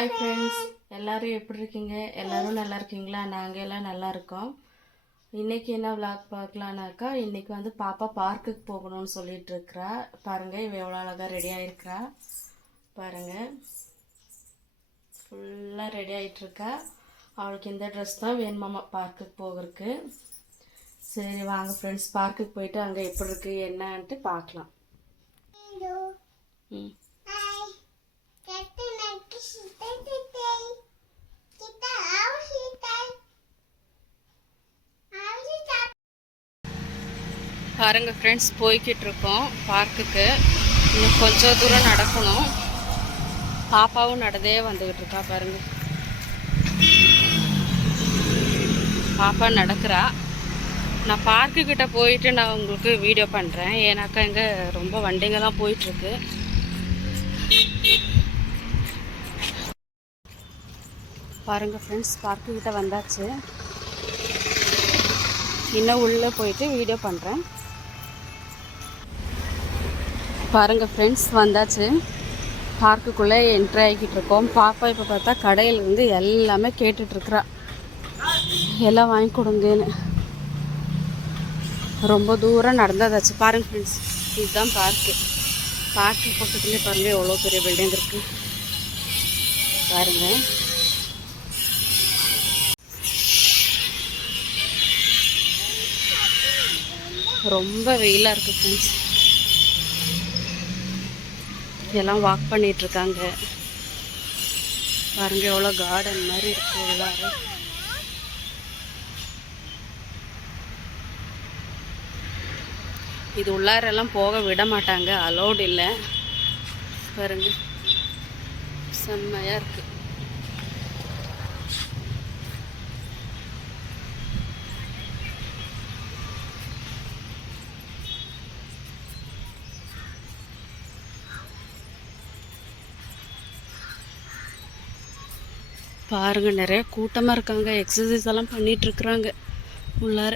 Hi friends, எல்லோரும் எப்படி இருக்கீங்க? எல்லோரும் நல்லா இருக்கீங்களா? நாங்கள் எல்லாம் நல்லா இருக்கோம். இன்றைக்கி என்ன விளாக் பார்க்கலான்னாக்கா, இன்றைக்கி வந்து பாப்பா பார்க்குக்கு போகணும்னு சொல்லிட்டு இருக்கிறா. பாருங்கள், இவ எவ்வளோ அழகாக ரெடி ஆகிருக்கிறா பாருங்கள். ஃபுல்லாக ரெடி ஆகிட்டுருக்கா. அவளுக்கு இந்த ட்ரெஸ் தான் வேணுமாம்மா பார்க்குக்கு போகிறதுக்கு. சரி வாங்க ஃப்ரெண்ட்ஸ், பார்க்குக்கு போயிட்டு அங்கே எப்படி இருக்குது என்னன்ட்டு பார்க்கலாம். ம் பாருங்கள் ஃப்ரெண்ட்ஸ், போய்கிட்டு இருக்கோம் பார்க்குக்கு. இன்னும் கொஞ்சம் தூரம் நடக்கணும். பாப்பாவும் நடந்தே வந்துக்கிட்டு இருக்கா பாருங்கள். பாப்பா நடக்கிறா. நான் பார்க்குக்கிட்ட போயிட்டு நான் உங்களுக்கு வீடியோ பண்ணுறேன். ஏன்னாக்கா இங்கே ரொம்ப வண்டிங்கெல்லாம் போயிட்டுருக்கு. பாருங்கள் ஃப்ரெண்ட்ஸ், பார்க்குக்கிட்ட வந்தாச்சு. இன்னும் உள்ளே போயிட்டு வீடியோ பண்ணுறேன். பாருங்கள் ஃப்ரெண்ட்ஸ், வந்தாச்சு. பார்க்குக்குள்ளே என்ட்ரி ஆகிக்கிட்டு இருக்கோம். பாப்பா இப்போ பார்த்தா கடையிலேருந்து எல்லாமே கேட்டுட்ருக்குறா, எல்லாம் வாங்கி கொடுங்கன்னு. ரொம்ப தூரம் நடந்ததாச்சு. பாருங்கள் ஃப்ரெண்ட்ஸ், இதுதான் பார்க்கு. பார்க்கு பக்கத்துலேயே பாருங்கள் எவ்வளோ பெரிய பில்டிங் இருக்குது பாருங்கள். ரொம்ப வெயிலாக இருக்குது ஃப்ரெண்ட்ஸ். எல்லாம் வாக் பண்ணிகிட்ருக்காங்க பாருங்க. எவ்வளோ கார்டன் மாதிரி இருக்குது எல்லாரும். இது உள்ளாரெல்லாம் போக விட மாட்டாங்க, அலோடு இல்லை பாருங்க. செம்மையாக இருக்குது. பாருங்கள், நிறைய கூட்டமாக இருக்காங்க. எக்ஸசைஸ் எல்லாம் பண்ணிகிட்ருக்குறாங்க உள்ளார.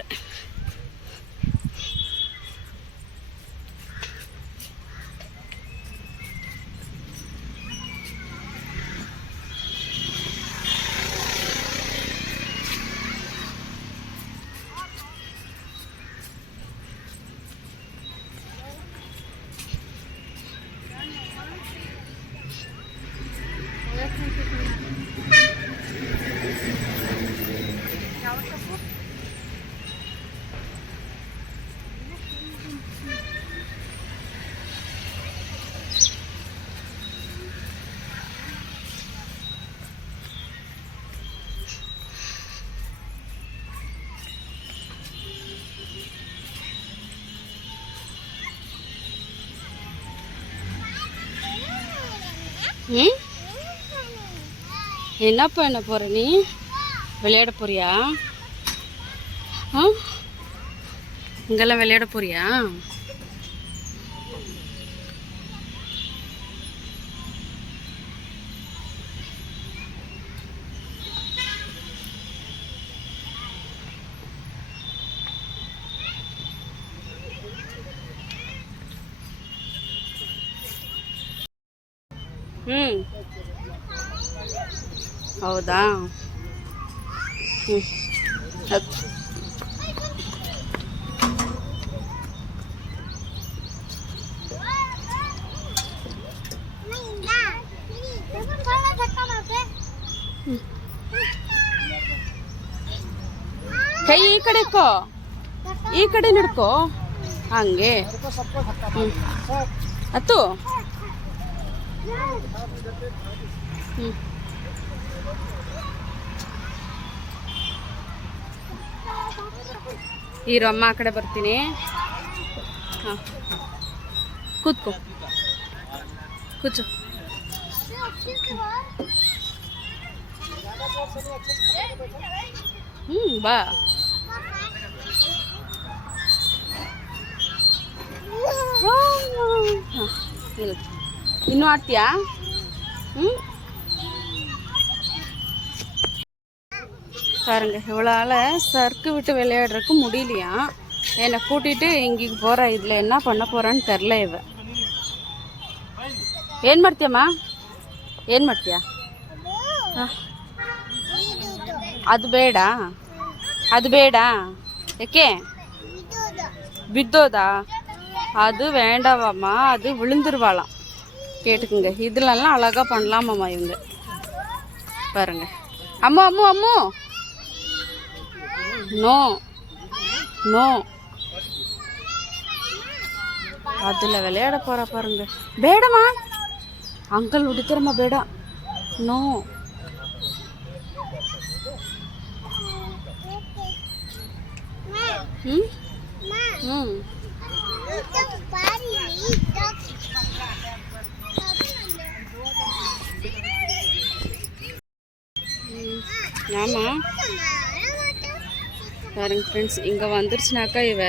என்ன பண்ண போற நீ? விளையாட போறியா? இங்கெல்லாம் விளையாட போறியா? ಹೌದಾ? ಕೈ ಈ ಕಡೆ ಇಟ್ಕೋ, ಈ ಕಡೆ ಹಿಡ್ಕೋ, ಹಂಗೆ ಹತ್ತು. ಇರೋ ಅಮ್ಮ, ಆ ಕಡೆ ಬರ್ತೀನಿ. ಹಾಂ, ಕೂತ್ಕೋ, ಕೂಚು. ಬಾ. ಇನ್ನೂ ಆಡ್ತೀಯಾ? பாருங்க, இவளால் சறுக்கு விட்டு விளையாடுறதுக்கு முடியலையா. என்னை கூட்டிகிட்டு இங்கேக்கு போகிறா. இதில் என்ன பண்ண போகிறான்னு தெரில. ಏನು ಮಾಡ್ತೀಯಮ್ಮ? ಏನು ಮಾಡ್ತೀಯಾ? ಅದು ಬೇಡ, ಅದು ಬೇಡ. ಯಾಕೆ? பித்தோதா? அது வேண்டாவாம்மா, அது விழுந்துருவாளாம். கேட்டுக்குங்க, இதுலலாம் அழகாக பண்ணலாமாம்மா இவங்க. பாருங்க. அம்மு அம்மு அம்மு, நோ நோ, அதில் விளையாட போகிறா பாருங்க. ಬೇಡಮ್ಮ, ಅಂಕಲ್ ಹುಡುಕ್ತಾರಮ್ಮ, ಬೇಡ, ನೋ. ஆமாம் பாருங்க ஃப்ரெண்ட்ஸ், இங்கே வந்துருச்சுனாக்கா இவ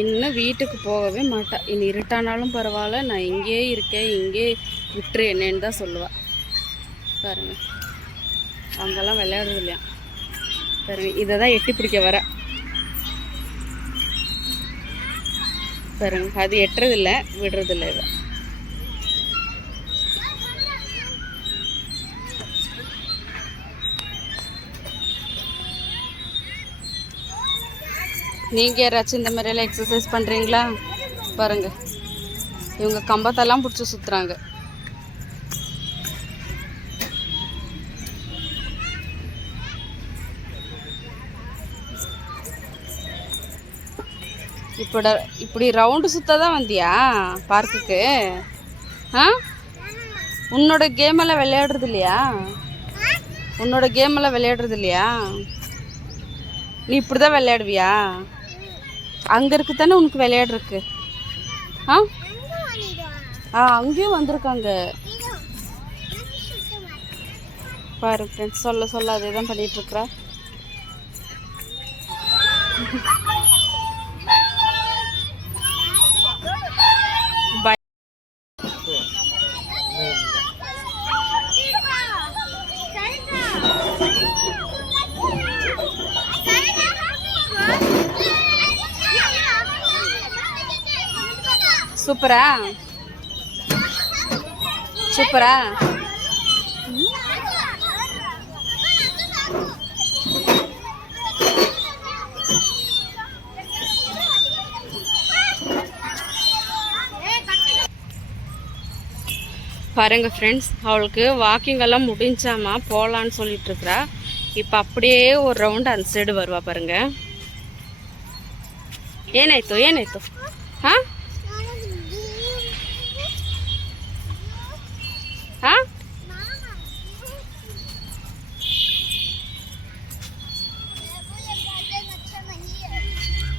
இன்னும் வீட்டுக்கு போகவே மாட்டா. இனி இருட்டானாலும் பரவாயில்ல, நான் இங்கேயே இருக்கேன், இங்கே விட்டுரு என்னன்னு தான் சொல்லுவாள். பாருங்கள், அங்கெல்லாம் விளையாடுறது இல்லையா. பாருங்க, இதை தான் எட்டி பிடிக்க வர. பாருங்க, அது எட்டுறதில்ல, விடுறதில்ல இவ. நீங்கள் யாராச்சும் இந்த மாதிரியெல்லாம் எக்ஸசைஸ் பண்ணுறீங்களா? பாருங்கள், இவங்க கம்பத்தெல்லாம் பிடிச்சி சுற்றுறாங்க. இப்படி ரவுண்டு சுத்த தான் வந்தியா பார்க்குக்கு? ஆ, உன்னோட கேமெல்லாம் விளையாடுறது இல்லையா? உன்னோட கேமெல்லாம் விளையாடுறது இல்லையா? நீ இப்படி தான் விளையாடுவியா? அங்கே இருக்கு தானே உனக்கு விளையாடுறதுக்கு. அங்கேயும் வந்திருக்காங்க பாரு ஃப்ரெண்ட்ஸ். சொல்ல அதே தான் பண்ணிகிட்ருக்குறா. சூப்பரா சூப்பரா. பாருங்க ஃப்ரெண்ட்ஸ், அவளுக்கு வாக்கிங்கெல்லாம் முடிஞ்சாமா, போகலான்னு சொல்லிட்டுருக்குறா. இப்போ அப்படியே ஒரு ரவுண்டு அந்த சைடு வருவா பாருங்க. ಏನಾಯ್ತು? ಹಾಂ ಹಾಂ,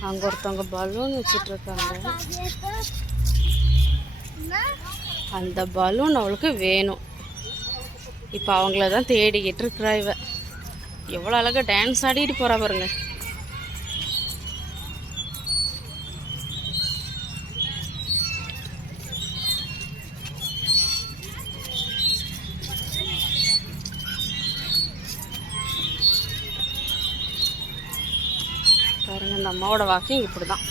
அங்கே ஒருத்தவங்க பலூன் வச்சிட்ருக்காங்க. அந்த பலூன் அவளுக்கு வேணும். இப்போ அவங்கள தான் தேடிக்கிட்டு இருக்கிறா இவ. எவ்வளோ அழகாக டான்ஸ் ஆடிட்டு போகிறா பாருங்க. பாருங்க, இந்த அம்மாவோட வாக்கிங் இப்படி தான்.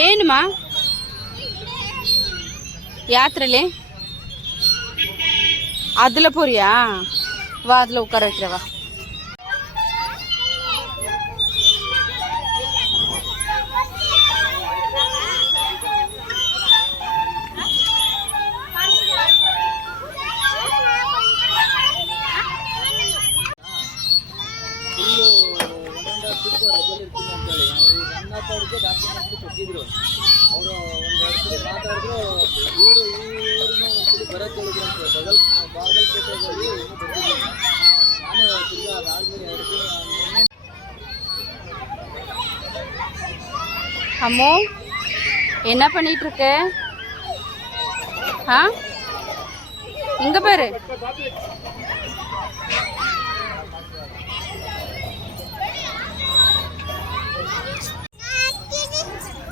ஏனுமா யாத்திரையிலே அதில் போறியா? வா, அதில் உட்கார வைக்கிறவா. ಕೊಟ್ಟಿದ್ರು ಅವರು ಒಂದು ವರ್ಷದಲ್ಲಿ ಮಾತಾಡಿದ್ರು. ಇವರು ಒಂದ್ಸಲಿ ಬರಕ್ಕೆ ಹೇಳಿದ್ರು ಬಾಗಲಕೋಟೆಯಲ್ಲಿ ಇನ್ನೂ ಬಂದಿದ್ದೀನಿ. ನಾನು ತಿರ್ಗಾ ಅದಾದ್ಮೇಲೆ 2 ದಿನ. அம்மோ, என்ன பண்ணிட்டு இருக்க? இங்க பாரு.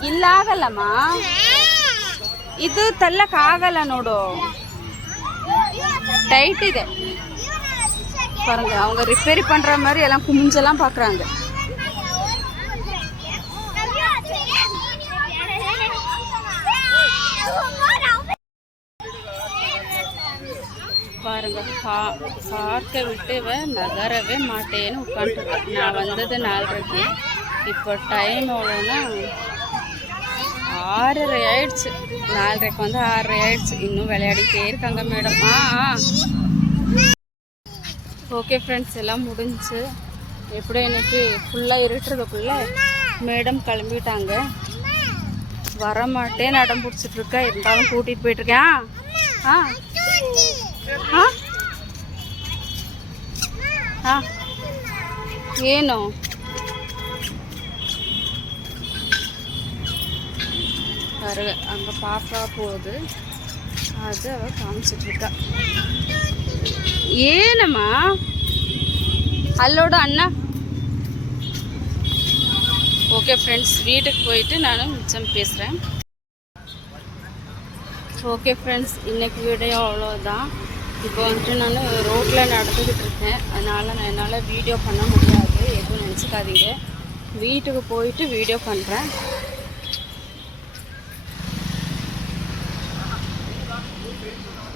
ಇಲ್ಲ ಆಗಲ್ಲಮ್ಮ, ಇದು ತಳ್ಳಕ್ಕಾಗಲ್ಲ ನೋಡು, டைட் ಇದೆ பாருங்க. அவங்க ரிப்பேரி பண்ற மாதிரி எல்லாம் குமிஞ்செல்லாம் பாக்குறாங்க. பார்க்கை விட்டு இவன் நகரவே மாட்டேன்னு உட்காந்துருக்கேன். நான் வந்தது 4:30. இப்போ டைம் எவ்வளோன்னா 6:30 ஆயிடுச்சு. 4:30 வந்து 6:30 ஆயிடுச்சு. இன்னும் விளையாடிட்டே இருக்காங்க மேடம். ஓகே ஃப்ரெண்ட்ஸ், எல்லாம் முடிஞ்சு எப்படியும் எனக்கு ஃபுல்லாக இருட்டுறதுக்குள்ளே மேடம் கிளம்பிட்டாங்க. வரமாட்டேன் நடம் பிடிச்சிட்ருக்கா, இருந்தாலும் கூட்டிகிட்டு போயிட்டுருக்கேன். ஏனோ பாருங்க, அங்கே பாப்பா போகுது, அது அவள் காமிச்சிட்ருக்கா. ಏನಮ್ಮ ಅಲ್ಲೋಡು ಅಣ್ಣ. ஓகே ஃப்ரெண்ட்ஸ், வீட்டுக்கு போயிட்டு நான் மிச்சம் பேசுகிறேன். ஓகே ஃப்ரெண்ட்ஸ், இன்றைக்கி வீடியோ அவ்வளோதான். இப்போ வந்துட்டு நான் ரோட்டில் நடந்துக்கிட்டு இருக்கேன், அதனால் நான் என்னால் வீடியோ பண்ண முடியாது, எதுவும் நினச்சிக்காதீங்க. வீட்டுக்கு போயிட்டு வீடியோ பண்ணுறேன்.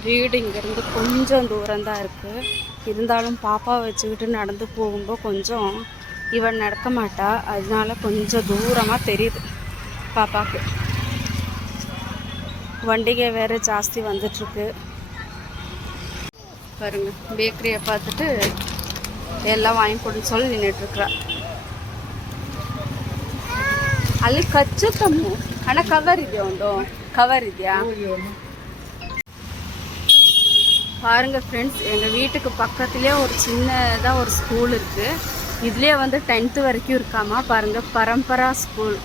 வீடு இங்கேருந்து கொஞ்சம் தூரம்தான் இருக்குது. இருந்தாலும் பாப்பா வச்சுக்கிட்டு நடந்து போகும்போது கொஞ்சம் இவன் நடக்க மாட்டா, அதனால கொஞ்சம் தூரமாக தெரியுது பாப்பாவுக்கு. வண்டிகை வேறு ஜாஸ்தி வந்துட்டுருக்கு பாருங்க. பேக்கரியை பார்த்துட்டு எல்லாம் வாங்கி கொடுன்னு சொல்லி நின்றுட்டுருக்குறா. ಅಲ್ಲಿ ಕಚ್ಚುತ್ತಮ್ಮ ಅಣ್ಣ, ಕವರ್ ಇದೆಯಾ? ಒಂದು ಕವರ್ ಇದೆಯಾ பாருங்க ஃப்ரெண்ட்ஸ், எங்கள் வீட்டுக்கு பக்கத்துலேயே ஒரு சின்னதாக ஒரு ஸ்கூல் இருக்குது. இதுலேயே வந்து 10th வரைக்கும் இருக்காமா. பாருங்கள், பரம்பரா ஸ்கூல்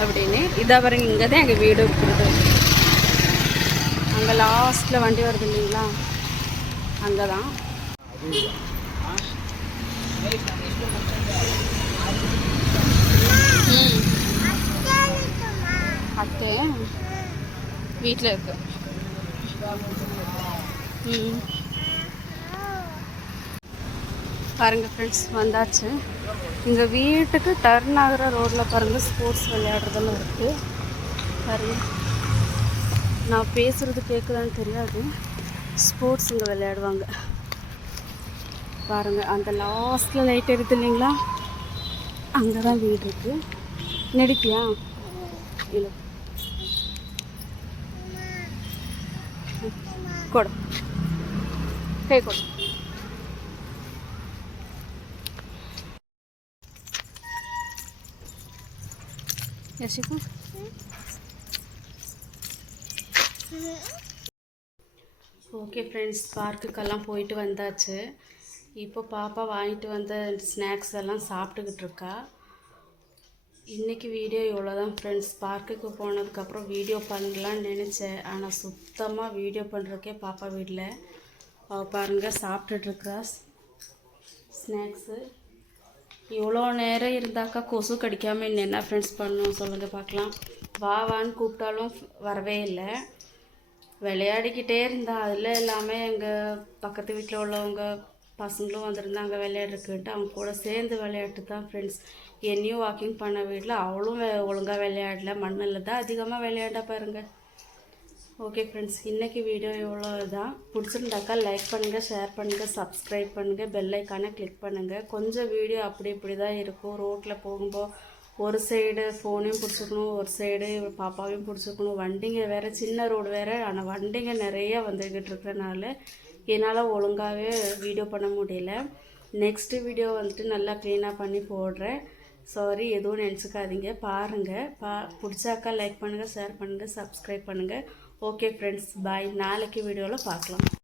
அப்படின்னு. இதை பாருங்க, இங்கே தான் எங்கள் வீடு இருக்கிறது. அங்கே லாஸ்ட்டில் வண்டி வருது இல்லைங்களா, அங்கே தான். அத்தை வீட்டில் இருக்கு. பாருங்கள் ஃப்ரெண்ட்ஸ், வந்தாச்சு. எங்கள் வீட்டுக்கு டர்ன் ஆகிற ரோட்டில் பாருங்கள் ஸ்போர்ட்ஸ் விளையாடுறதெல்லாம் இருக்குது. பாருங்கள், நான் பேசுகிறது கேட்குதான்னு தெரியாது, ஸ்போர்ட்ஸ் இங்கே விளையாடுவாங்க. பாருங்கள், அந்த லாஸ்ட்டில் லைட் இருக்குது இல்லைங்களா, அங்கே தான் வீடு இருக்குது. நடிப்பியா? இல்லை, கொடு, கை கொடு. யசிக்கு ஓகே ஃப்ரெண்ட்ஸ், பார்க்குக்கெல்லாம் போயிட்டு வந்தாச்சு. இப்போ பாப்பா வாங்கிட்டு வந்த ஸ்நாக்ஸ் எல்லாம் சாப்பிட்டுக்கிட்டு இருக்கா. இன்றைக்கி வீடியோ இவ்வளோதான் ஃப்ரெண்ட்ஸ். பார்க்குக்கு போனதுக்கப்புறம் வீடியோ பண்ணலான்னு நினச்சேன், ஆனால் சுத்தமாக வீடியோ பண்ணுறதுக்கே பாப்பா வீட்டில். அவள் பாருங்கள் சாப்பிட்டுட்ருக்குறா ஸ்நாக்ஸு. இவ்வளோ நேரம் இருந்தாக்கா கொசு கடிக்காமல் இன்னும் என்ன ஃப்ரெண்ட்ஸ் பண்ணணும் சொல்லுங்கள் பார்க்கலாம். வான்னு கூப்பிட்டாலும் வரவே இல்லை, விளையாடிக்கிட்டே இருந்தா. அதில் எல்லாமே எங்கள் பக்கத்து வீட்டில் உள்ளவங்க பசங்களும் வந்திருந்தாங்க விளையாடுறதுக்குன்ட்டு. அவங்க கூட சேர்ந்து விளையாட்டு தான் ஃப்ரெண்ட்ஸ். என்னையும் வாக்கிங் பண்ண வீட்டில் அவளும் ஒழுங்காக விளையாடல, மண்ணில் தான் அதிகமாக விளையாண்டா பாருங்கள். ஓகே ஃப்ரெண்ட்ஸ், இன்றைக்கி வீடியோ இவ்வளோ தான். பிடிச்சிருந்தாக்கா லைக் பண்ணுங்கள், ஷேர் பண்ணுங்கள், சப்ஸ்கிரைப் பண்ணுங்கள், பெல் ஐக்கானை கிளிக் பண்ணுங்கள். கொஞ்சம் வீடியோ அப்படி இப்படி தான் இருக்கும். ரோட்டில் போகும்போது ஒரு சைடு ஃபோனையும் பிடிச்சிக்கணும், ஒரு சைடு பாப்பாவையும் பிடிச்சிக்கணும். வண்டிங்க வேறு, சின்ன ரோடு வேறு, ஆனால் வண்டிங்க நிறைய வந்துக்கிட்டு இருக்கிறனால என்னால் ஒழுங்காகவே வீடியோ பண்ண முடியல. நெக்ஸ்ட்டு வீடியோ வந்துட்டு நல்லா க்ளீனாக பண்ணி போடுறேன். சாரி, எதுவும் நினச்சிக்காதீங்க. பாருங்கள், பிடிச்சாக்கா லைக் பண்ணுங்கள், ஷேர் பண்ணுங்கள், சப்ஸ்கிரைப் பண்ணுங்கள். ஓகே ஃப்ரெண்ட்ஸ், பாய். நாளைக்கு வீடியோவில் பார்க்கலாம்.